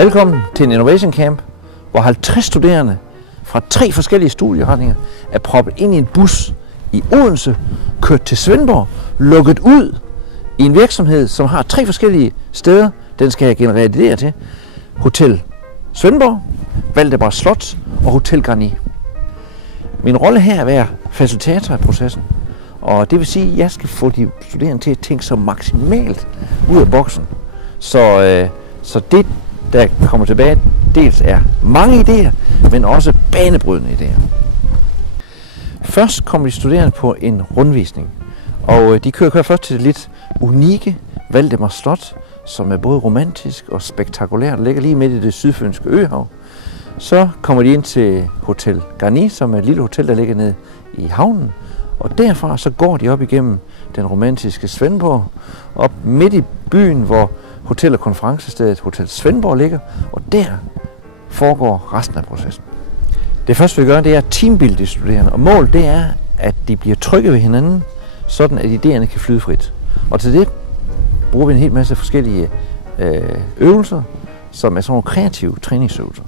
Velkommen til en Innovation Camp, hvor 50 studerende fra 3 forskellige studieretninger er proppet ind i en bus i Odense, kørt til Svendborg, lukket ud i en virksomhed, som har 3 forskellige steder, den skal jeg generere idéer til. Hotel Svendborg, Valdemar Slot og Hotel Garni. Min rolle her er at være facilitator af processen, og det vil sige, at jeg skal få de studerende til at tænke så maksimalt ud af boksen. Så det, der kommer tilbage, dels er mange idéer, men også banebrydende idéer. Først kommer de studerende på en rundvisning, og de kører først til det lidt unikke Valdemar Slot, som er både romantisk og spektakulært, og ligger lige midt i det sydfynske øhav. Så kommer de ind til Hotel Garni, som er et lille hotel, der ligger nede i havnen, og derfra så går de op igennem den romantiske Svendborg, op midt i byen, hvor hotel- og konferencestedet Hotel Svendborg ligger, og der foregår resten af processen. Det første vi gør, det er at teambuilde de studerende, og målet det er, at de bliver trygge ved hinanden, sådan at idéerne kan flyde frit. Og til det bruger vi en hel masse forskellige øvelser, som er sådan nogle kreative træningsøvelser.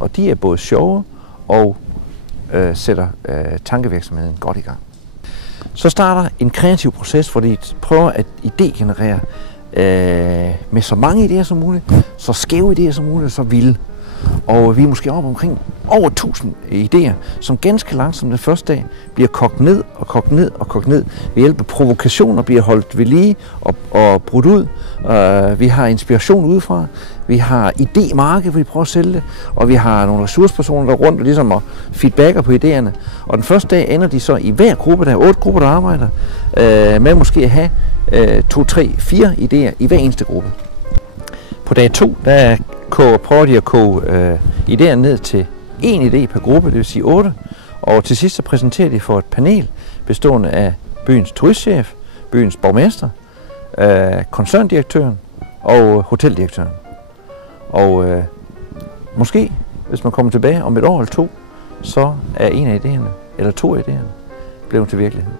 Og de er både sjove og sætter tankevirksomheden godt i gang. Så starter en kreativ proces, hvor de prøver at idégenerere med så mange idéer som muligt, så skæve idéer som muligt, så vilde. Og vi er måske oppe omkring over 1000 idéer, som ganske langsomt den første dag bliver kogt ned og kogt ned og kogt ned. Ved hjælp af provokationer bliver holdt ved lige og brudt ud. Vi har inspiration udefra. Vi har idémarked, hvor de prøver at sælge det. Og vi har nogle ressourcepersoner, der er rundt og ligesom og feedbacker på idéerne. Og den første dag ender de så i hver gruppe, der er 8 grupper, der arbejder, med måske at have 2, 3, 4 idéer i hver eneste gruppe. På dag 2, der prøver de at koge idéerne ned til 1 idé per gruppe, det vil sige 8. Og til sidst så præsenterer de for et panel bestående af byens turistchef, byens borgmester, koncerndirektøren og hoteldirektøren. Og måske, hvis man kommer tilbage om et år eller 2, så er en af idéerne, eller 2 af idéerne, blevet til virkelighed.